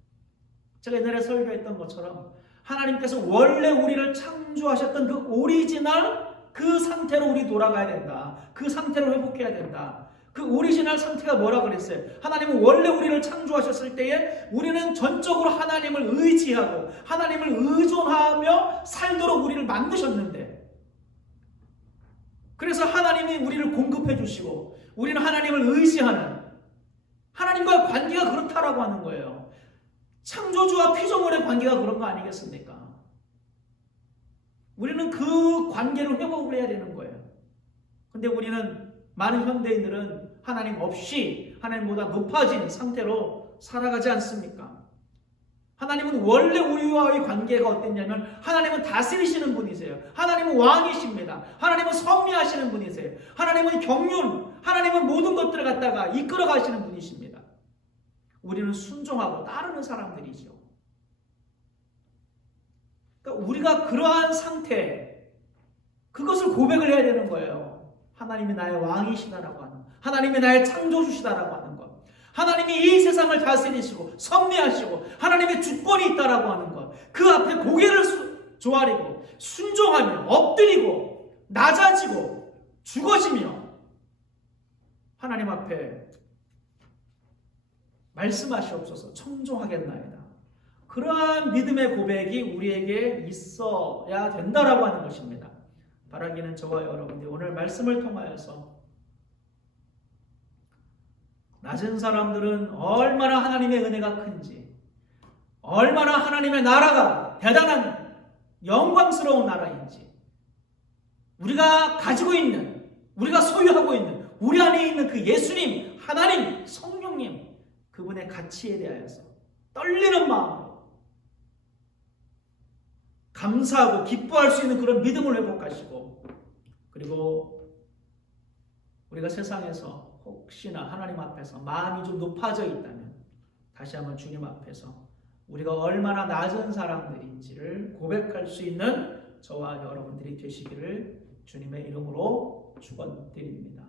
제가 옛날에 설교했던 것처럼 하나님께서 원래 우리를 창조하셨던 그 오리지널 그 상태로 우리 돌아가야 된다. 그 상태로 회복해야 된다. 그 오리지널 상태가 뭐라 그랬어요? 하나님은 원래 우리를 창조하셨을 때에 우리는 전적으로 하나님을 의지하고 하나님을 의존하며 살도록 우리를 만드셨는데 그래서 하나님이 우리를 공급해 주시고 우리는 하나님을 의지하는 하나님과의 관계가 그렇다라고 하는 거예요. 창조주와 피조물의 관계가 그런 거 아니겠습니까? 우리는 그 관계를 회복을 해야 되는 거예요. 근데 우리는 많은 현대인들은 하나님 없이 하나님보다 높아진 상태로 살아가지 않습니까? 하나님은 원래 우리와의 관계가 어땠냐면 하나님은 다스리시는 분이세요. 하나님은 왕이십니다. 하나님은 섭리하시는 분이세요. 하나님은 경륜, 하나님은 모든 것들을 갖다가 이끌어 가시는 분이십니다. 우리는 순종하고 따르는 사람들이죠. 그러니까 우리가 그러한 상태, 그것을 고백을 해야 되는 거예요. 하나님이 나의 왕이시다라고 하는 것, 하나님이 나의 창조주시다라고 하는 것, 하나님이 이 세상을 다스리시고 섭리하시고 하나님의 주권이 있다라고 하는 것, 그 앞에 고개를 조아리고 순종하며 엎드리고 낮아지고 죽어지며 하나님 앞에 말씀하시옵소서 청종하겠나이다. 그러한 믿음의 고백이 우리에게 있어야 된다라고 하는 것입니다. 바라기는 저와 여러분들이 오늘 말씀을 통하여서 낮은 사람들은 얼마나 하나님의 은혜가 큰지, 얼마나 하나님의 나라가 대단한 영광스러운 나라인지, 우리가 가지고 있는, 우리가 소유하고 있는, 우리 안에 있는 그 예수님, 하나님, 성령님, 그분의 가치에 대하여서 떨리는 마음으로 감사하고 기뻐할 수 있는 그런 믿음을 회복하시고, 그리고 우리가 세상에서 혹시나 하나님 앞에서 마음이 좀 높아져 있다면 다시 한번 주님 앞에서 우리가 얼마나 낮은 사람들인지를 고백할 수 있는 저와 여러분들이 되시기를 주님의 이름으로 축원드립니다.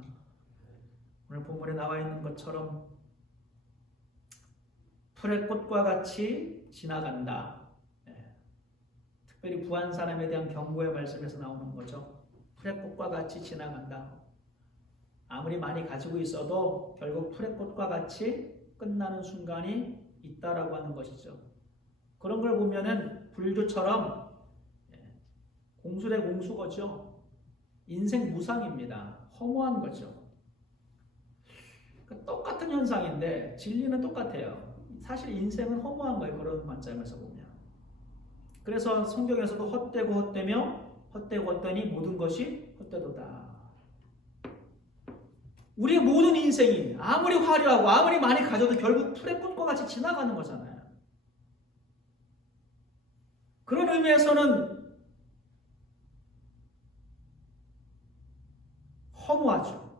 오늘 본문에 나와 있는 것처럼 풀의 꽃과 같이 지나간다. 특별히 부한 사람에 대한 경고의 말씀에서 나오는 거죠. 풀의 꽃과 같이 지나간다. 아무리 많이 가지고 있어도 결국 풀의 꽃과 같이 끝나는 순간이 있다라고 하는 것이죠. 그런 걸 보면은 불교처럼 공수 대 공수거죠. 인생 무상입니다. 허무한 거죠. 그러니까 똑같은 현상인데 진리는 똑같아요. 사실 인생은 허무한 거예요. 그런 관점에서 보면. 그래서 성경에서도 헛되고 헛되며 헛되고 헛되니 모든 것이 헛되도다. 우리의 모든 인생이 아무리 화려하고 아무리 많이 가져도 결국 풀의 꽃과 같이 지나가는 거잖아요. 그런 의미에서는 허무하죠.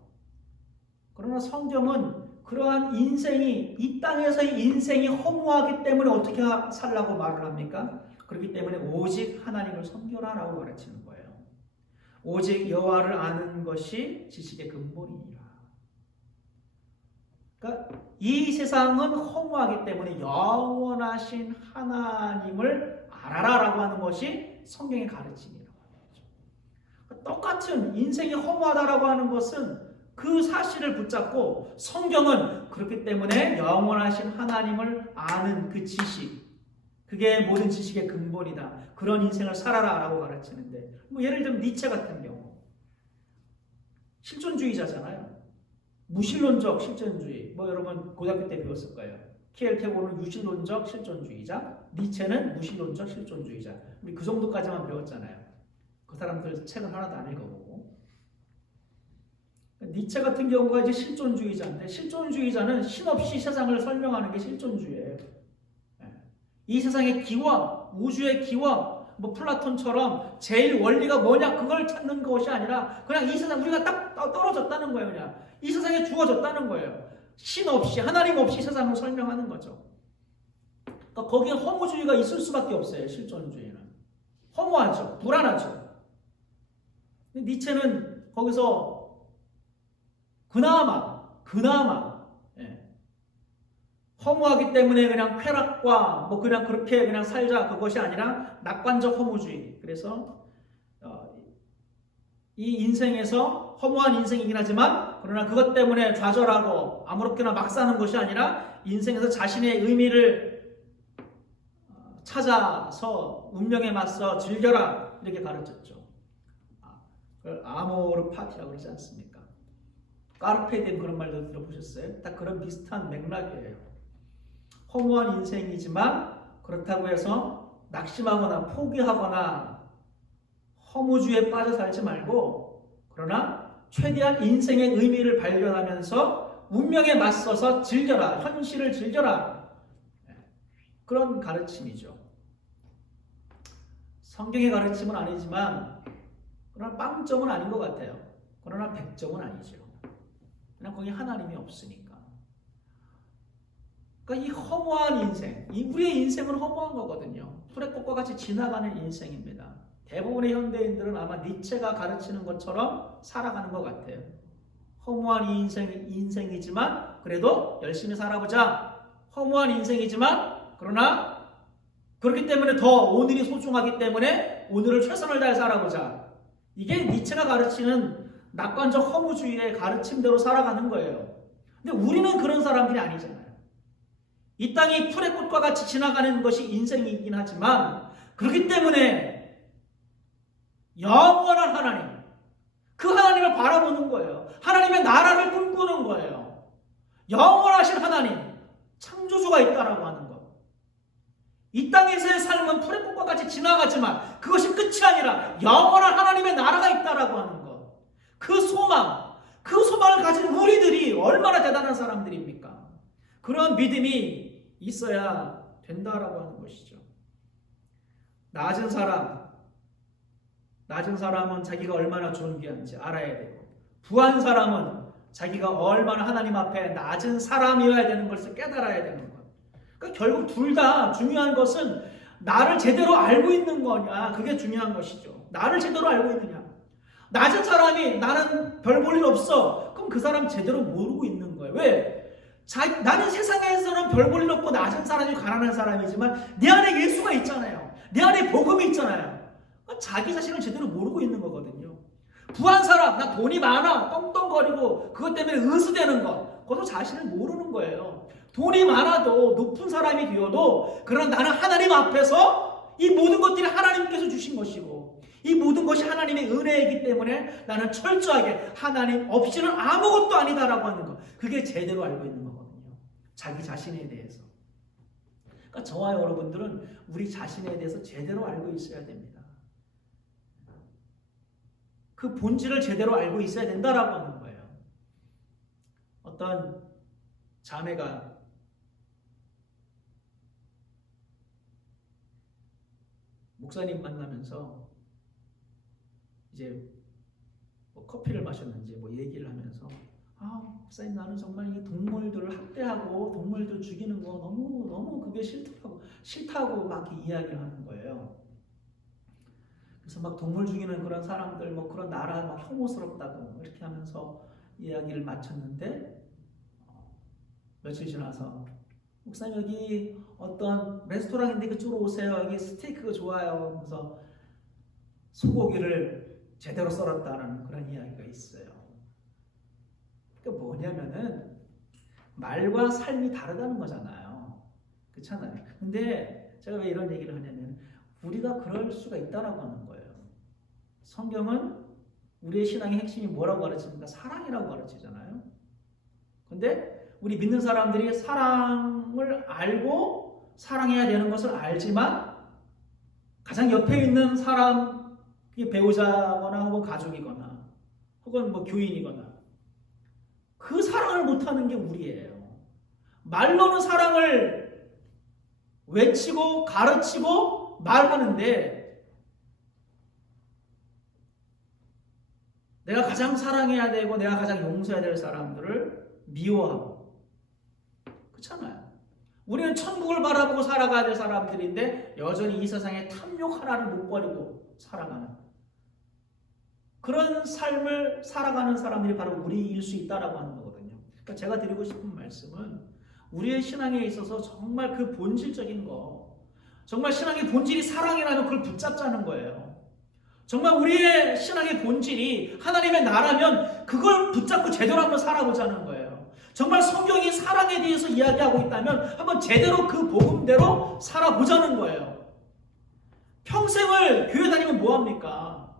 그러나 성경은 그러한 인생이 이 땅에서의 인생이 허무하기 때문에 어떻게 살라고 말을 합니까? 그렇기 때문에 오직 하나님을 섬겨라라고 가르치는 거예요. 오직 여호와를 아는 것이 지식의 근본이니라. 그러니까 이 세상은 허무하기 때문에 영원하신 하나님을 알아라라고 하는 것이 성경의 가르침이라고 하는 거죠. 그러니까 똑같은 인생이 허무하다라고 하는 것은 그 사실을 붙잡고 성경은 그렇기 때문에 영원하신 하나님을 아는 그 지식, 그게 모든 지식의 근본이다. 그런 인생을 살아라라고 가르치는데, 뭐 예를 들면 니체 같은 경우 실존주의자잖아요. 무신론적 실존주의. 뭐 여러분 고등학교 때 배웠을 거예요. 키엘케고는 유신론적 실존주의자, 니체는 무신론적 실존주의자. 우리 그 정도까지만 배웠잖아요. 그 사람들 책은 하나도 안 읽어보고. 니체 같은 경우가 이제 실존주의자인데, 실존주의자는 신없이 세상을 설명하는 게 실존주의예요. 이 세상의 기원, 우주의 기원, 뭐 플라톤처럼 제일 원리가 뭐냐 그걸 찾는 것이 아니라 그냥 이 세상 우리가 딱 떨어졌다는 거예요. 그냥 이 세상에 주어졌다는 거예요. 신 없이 하나님 없이 세상을 설명하는 거죠. 그러니까 거기에 허무주의가 있을 수밖에 없어요. 실존주의는 허무하죠. 불안하죠. 근데 니체는 거기서 그나마 허무하기 때문에 그냥 쾌락과 뭐 그냥 그렇게 그냥 살자 그것이 아니라 낙관적 허무주의. 그래서 이 인생에서 허무한 인생이긴 하지만 그러나 그것 때문에 좌절하고 아무렇게나 막 사는 것이 아니라 인생에서 자신의 의미를 찾아서 운명에 맞서 즐겨라 이렇게 가르쳤죠. 그걸 아모르 파티라고 그러지 않습니까? 까르페디엠 그런 말도 들어보셨어요? 딱 그런 비슷한 맥락이에요. 허무한 인생이지만 그렇다고 해서 낙심하거나 포기하거나 허무주의에 빠져 살지 말고 그러나 최대한 인생의 의미를 발견하면서 운명에 맞서서 즐겨라. 현실을 즐겨라. 그런 가르침이죠. 성경의 가르침은 아니지만 그러나 빵점은 아닌 것 같아요. 그러나 100점은 아니죠. 그냥 거기 하나님이 없으니까. 그러니까 이 허무한 인생, 우리의 인생은 허무한 거거든요. 풀의 꽃과 같이 지나가는 인생입니다. 대부분의 현대인들은 아마 니체가 가르치는 것처럼 살아가는 것 같아요. 허무한 이 인생이지만 그래도 열심히 살아보자. 허무한 인생이지만 그러나 그렇기 때문에 더 오늘이 소중하기 때문에 오늘을 최선을 다해 살아보자. 이게 니체가 가르치는 낙관적 허무주의의 가르침대로 살아가는 거예요. 근데 우리는 그런 사람들이 아니잖아요. 이 땅이 풀의 꽃과 같이 지나가는 것이 인생이긴 하지만 그렇기 때문에 영원한 하나님, 그 하나님을 바라보는 거예요. 하나님의 나라를 꿈꾸는 거예요. 영원하신 하나님, 창조주가 있다라고 하는 것. 이 땅에서의 삶은 풀의 꽃과 같이 지나가지만 그것이 끝이 아니라 영원한 하나님의 나라가 있다라고 하는 것. 그 소망을 가진 우리들이 얼마나 대단한 사람들입니까? 그런 믿음이 있어야 된다라고 하는 것이죠. 낮은 사람은 자기가 얼마나 존귀한지 알아야 되고 부한 사람은 자기가 얼마나 하나님 앞에 낮은 사람이어야 되는 것을 깨달아야 되는 것. 그러니까 결국 둘 다 중요한 것은 나를 제대로 알고 있는 거냐, 그게 중요한 것이죠. 나를 제대로 알고 있느냐. 낮은 사람이 나는 별 볼 일 없어. 그럼 그 사람 제대로 모르고 있는 거예요. 왜? 나는 세상에서는 별 볼 일 없고 낮은 사람이 가난한 사람이지만 내 안에 예수가 있잖아요. 내 안에 복음이 있잖아요. 자기 자신을 제대로 모르고 있는 거거든요. 부한 사람, 나 돈이 많아, 떵떵거리고 그것 때문에 의수되는 것, 그것도 자신을 모르는 거예요. 돈이 많아도 높은 사람이 되어도 그러나 나는 하나님 앞에서 이 모든 것들이 하나님께서 주신 것이고 이 모든 것이 하나님의 은혜이기 때문에 나는 철저하게 하나님 없이는 아무것도 아니다라고 하는 것, 그게 제대로 알고 있는 거거든요. 자기 자신에 대해서. 그러니까 저와 여러분들은 우리 자신에 대해서 제대로 알고 있어야 됩니다. 그 본질을 제대로 알고 있어야 된다라고 하는 거예요. 어떤 자매가 목사님 만나면서 이제 뭐 커피를 마셨는지 뭐 얘기를 하면서 목사님 나는 정말 이 동물들을 학대하고 동물들 죽이는 거 너무 그게 싫다고 막 이야기를 하는 거예요. 그래서 막 동물 죽이는 그런 사람들 뭐 그런 나라 막 혐오스럽다고 이렇게 하면서 이야기를 마쳤는데 며칠 지나서 목사님 여기 어떤 레스토랑인데 그쪽으로 오세요. 여기 스테이크가 좋아요. 그래서 소고기를 제대로 썰었다는 그런 이야기가 있어요. 그러니까 뭐냐면은 말과 삶이 다르다는 거잖아요. 그렇잖아요. 근데 제가 왜 이런 얘기를 하냐면 우리가 그럴 수가 있다라고 하는 거예요. 성경은 우리의 신앙의 핵심이 뭐라고 가르칩니까? 사랑이라고 가르치잖아요. 근데 우리 믿는 사람들이 사랑을 알고 사랑해야 되는 것을 알지만 가장 옆에 있는 사람, 배우자거나 혹은 가족이거나 혹은 뭐 교인이거나 그 사랑을 못하는 게 우리예요. 말로는 사랑을 외치고 가르치고 말하는데 내가 가장 사랑해야 되고 내가 가장 용서해야 될 사람들을 미워하고, 그렇잖아요. 우리는 천국을 바라보고 살아가야 될 사람들인데 여전히 이 세상에 탐욕 하나를 못 버리고 살아가는 그런 삶을 살아가는 사람들이 바로 우리일 수 있다라고 하는 거거든요. 그러니까 제가 드리고 싶은 말씀은 우리의 신앙에 있어서 정말 그 본질적인 거, 정말 신앙의 본질이 사랑이라면 그걸 붙잡자는 거예요. 정말 우리의 신앙의 본질이 하나님의 나라면 그걸 붙잡고 제대로 한번 살아보자는 거예요. 정말 성경이 사랑에 대해서 이야기하고 있다면 한번 제대로 그 복음대로 살아보자는 거예요. 평생을 교회 다니면 뭐합니까?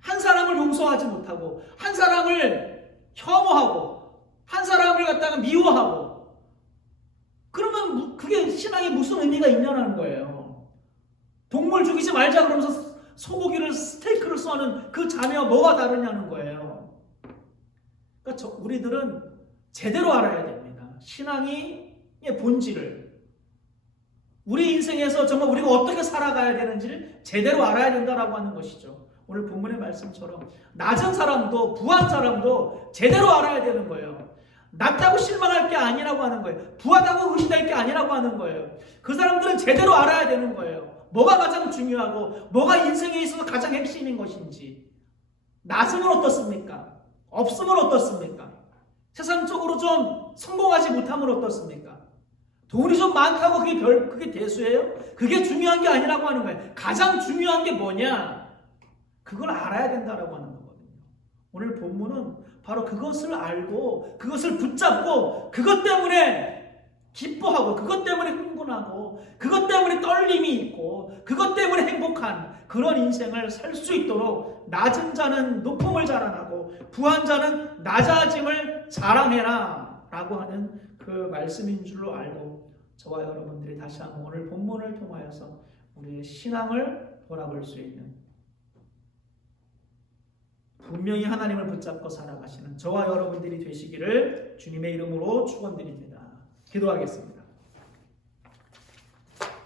한 사람을 용서하지 못하고, 한 사람을 혐오하고, 한 사람을 갖다가 미워하고, 그러면 그게 신앙에 무슨 의미가 있냐는 거예요. 동물 죽이지 말자 그러면서 소고기를 스테이크를 써는 그 자매와 뭐가 다르냐는 거예요. 그러니까 우리들은 제대로 알아야 됩니다. 신앙의 본질을, 우리 인생에서 정말 우리가 어떻게 살아가야 되는지를 제대로 알아야 된다라고 하는 것이죠. 오늘 본문의 말씀처럼 낮은 사람도 부한 사람도 제대로 알아야 되는 거예요. 낮다고 실망할 게 아니라고 하는 거예요. 부하다고 의심할 게 아니라고 하는 거예요. 그 사람들은 제대로 알아야 되는 거예요. 뭐가 가장 중요하고 뭐가 인생에 있어서 가장 핵심인 것인지. 낮으면 어떻습니까? 없으면 어떻습니까? 세상적으로 좀 성공하지 못하면 어떻습니까? 돈이 좀 많다고 그게 대수예요? 그게 중요한 게 아니라고 하는 거예요. 가장 중요한 게 뭐냐? 그걸 알아야 된다라고 하는 거거든요. 오늘 본문은 바로 그것을 알고 그것을 붙잡고 그것 때문에 기뻐하고 그것 때문에 흥분하고 그것 때문에 떨림이 있고 그것 때문에 행복한 그런 인생을 살 수 있도록 낮은 자는 높음을 자랑하고 부한 자는 낮아짐을 자랑해라 라고 하는 그 말씀인 줄로 알고 저와 여러분들이 다시 한번 오늘 본문을 통하여서 우리의 신앙을 돌아볼 수 있는, 분명히 하나님을 붙잡고 살아가시는 저와 여러분들이 되시기를 주님의 이름으로 축원드립니다. 기도하겠습니다.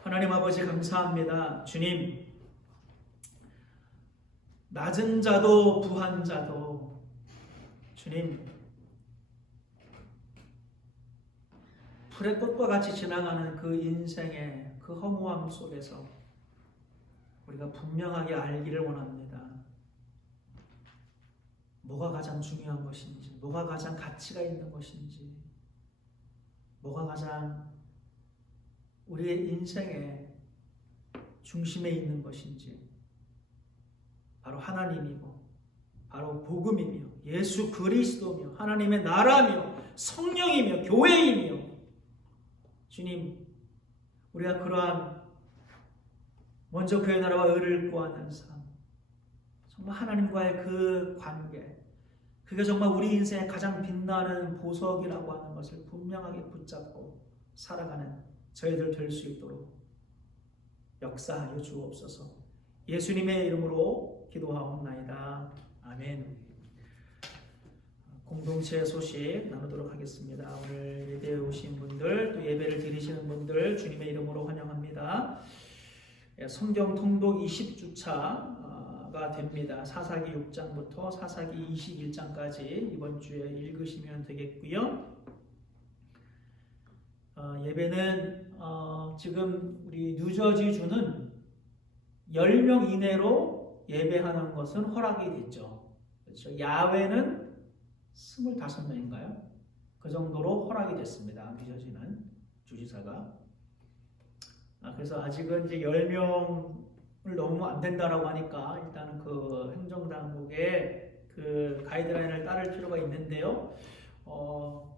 하나님 아버지 감사합니다. 주님, 낮은 자도 부한 자도 주님 풀의 꽃과 같이 지나가는 그 인생의 그 허무함 속에서 우리가 분명하게 알기를 원합니다. 뭐가 가장 중요한 것인지, 뭐가 가장 가치가 있는 것인지, 뭐가 가장 우리의 인생의 중심에 있는 것인지, 바로 하나님이고 바로 복음이며 예수 그리스도며 하나님의 나라며 성령이며 교회이며, 주님, 우리가 그러한 먼저 그의 나라와 의를 구하는 삶, 정말 하나님과의 그 관계, 그게 정말 우리 인생의 가장 빛나는 보석이라고 하는 것을 분명하게 붙잡고 살아가는 저희들 될 수 있도록 역사하여 주옵소서. 예수님의 이름으로 기도하옵나이다. 아멘. 공동체 소식 나누도록 하겠습니다. 오늘 예배에 오신 분들, 또 예배를 드리시는 분들 주님의 이름으로 환영합니다. 성경 통독 20주차가 됩니다. 사사기 6장부터 사사기 21장까지 이번 주에 읽으시면 되겠고요. 예배는 지금 우리 뉴저지주는 10명 이내로 예배하는 것은 허락이 됐죠. 그렇죠? 야외는 25명인가요? 그 정도로 허락이 됐습니다. 뉴저지는 주지사가. 그래서 아직은 이제 10명을 넘으면 안 된다라고 하니까 일단은 그 행정당국의 그 가이드라인을 따를 필요가 있는데요.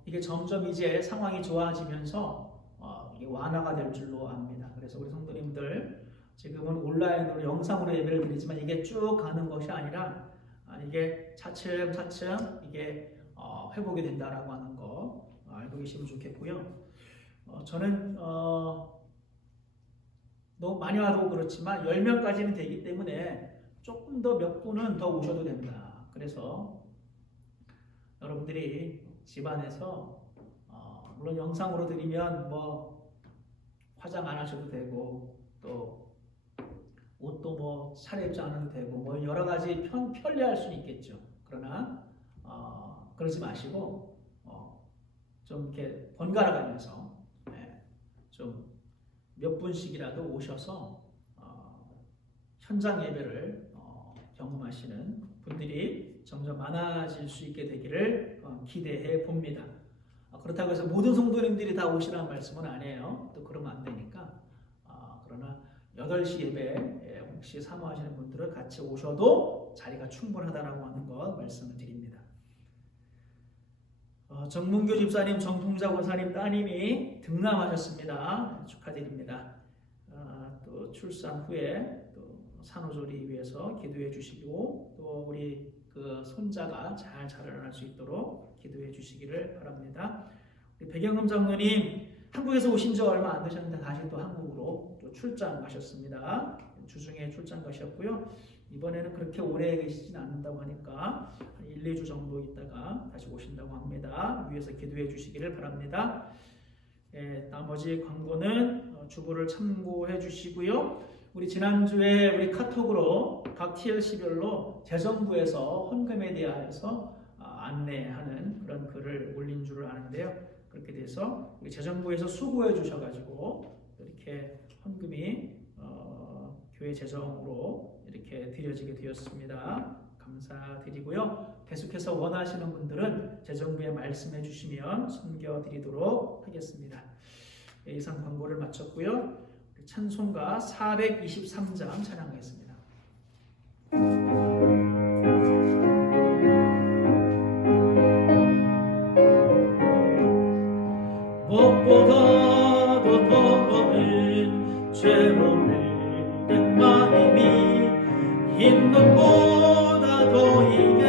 이게 점점 이제 상황이 좋아지면서 이게 완화가 될 줄로 압니다. 그래서 우리 성도님들 지금은 온라인으로 영상으로 예배를 드리지만 이게 쭉 가는 것이 아니라 이게 차츰차츰 이게 회복이 된다라고 하는 거 알고 계시면 좋겠고요. 저는 너무 많이 와도 그렇지만 10명까지는 되기 때문에 조금 더 몇 분은 더 오셔도 된다. 그래서 여러분들이 집안에서 물론 영상으로 드리면 뭐 화장 안 하셔도 되고 또 옷도 뭐 차려입지 않아도 되고 뭐 여러 가지 편리할 수는 있겠죠. 그러나 그러지 마시고 좀 이렇게 번갈아 가면서 좀 몇 분씩이라도 오셔서 현장 예배를 경험하시는 분들이 점점 많아질 수 있게 되기를 기대해 봅니다. 그렇다고 해서 모든 성도님들이 다 오시라는 말씀은 아니에요. 또 그러면 안 되니까. 그러나 8시 예배에 혹시 사모하시는 분들은 같이 오셔도 자리가 충분하다라고 하는 것 말씀을 드립니다. 정문교 집사님, 정통자 권사님 따님이 등남하셨습니다. 축하드립니다. 또 출산 후에 또 산후조리 위해서 기도해 주시고 또 우리 그 손자가 잘 자라날 수 있도록 기도해 주시기를 바랍니다. 우리 백영흠 장로님 한국에서 오신 지 얼마 안 되셨는데 다시 또 한국으로 또 출장 가셨습니다. 주중에 출장 가셨고요. 이번에는 그렇게 오래 계시진 않는다고 하니까 1, 2주 정도 있다가 다시 오신다고 합니다. 위에서 기도해 주시기를 바랍니다. 나머지 광고는 주보를 참고해 주시고요. 우리 지난주에 우리 카톡으로 각 TLC별로 재정부에서 헌금에 대하여서 안내하는 그런 글을 올린 줄을 아는데요. 그렇게 돼서 우리 재정부에서 수고해 주셔가지고 이렇게 헌금이 교회 재정으로 이렇게 드려지게 되었습니다. 감사드리고요. 계속해서 원하시는 분들은 재정부에 말씀해 주시면 섬겨드리도록 하겠습니다. 이상 광고를 마쳤고요. 찬송가 423장 찬양하겠습니다. 무엇보다도 더 큰 죄로 물든 마음이 흰 눈보다 더 이게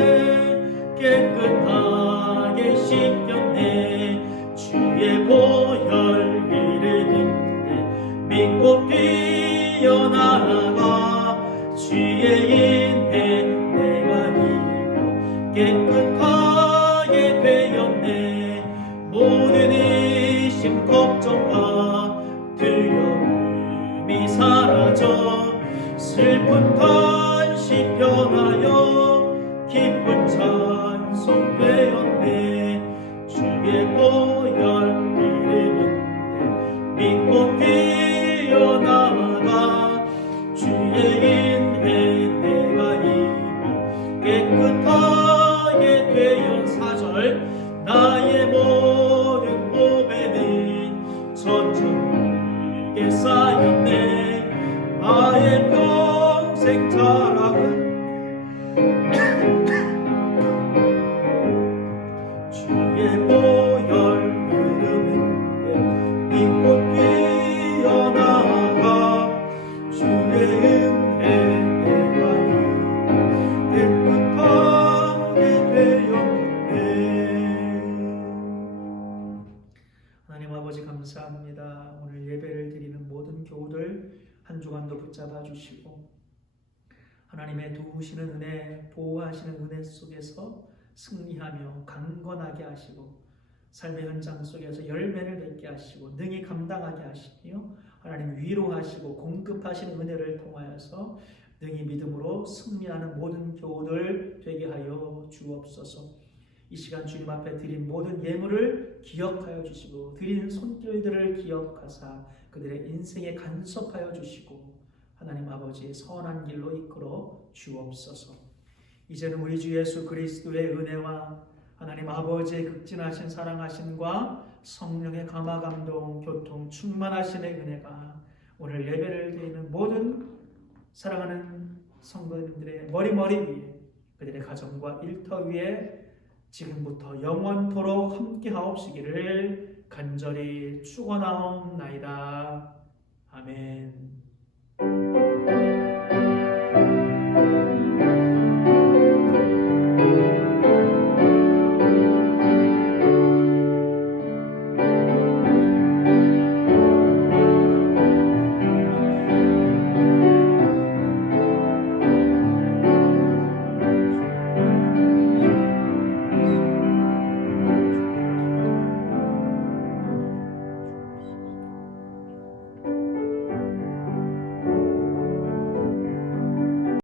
깨끗하게 씻겼네. 주의 보혈 흐르는데 믿고 뛰어나가 주의 인해 내가 입어 깨끗하게 되었네. 모든 의심 걱정과 두려움이 사라져 슬픈 탄식 변하여 기쁜 찬송 되었네. 주의 보혈 흐르는데 믿고 뛰어나가 주의 인해 내가 입어 깨끗하게 되었. 4절 나의 모든 보배는 천천하게 쌓였네. 나의 평생 자랑은 주의 보혈 흐르는데 믿고 뛰어나가 주의 은혜 내가 입어 깨끗하게 되었네. 하나님 아버지 감사합니다. 오늘 예배를 드리는 모든 교우들 한 주간도 붙잡아 주시고 하나님의 도우시는 은혜, 보호하시는 은혜 속에서 승리하며 강건하게 하시고 삶의 현장 속에서 열매를 맺게 하시고 능히 감당하게 하시며 하나님 위로하시고 공급하시는 은혜를 통하여서 능히 믿음으로 승리하는 모든 교우들 되게 하여 주옵소서. 이 시간 주님 앞에 드린 모든 예물을 기억하여 주시고 드린 손길들을 기억하사 그들의 인생에 간섭하여 주시고 하나님 아버지 선한 길로 이끌어 주옵소서. 이제는 우리 주 예수 그리스도의 은혜와 하나님 아버지의 극진하신 사랑하심과 성령의 감화 감동 교통 충만하신의 은혜가 오늘 예배를 드리는 모든 사랑하는 성도님들의 머리 위에 그들의 가정과 일터 위에 지금부터 영원토록 함께하옵시기를 간절히 축원하옵나이다. 아멘.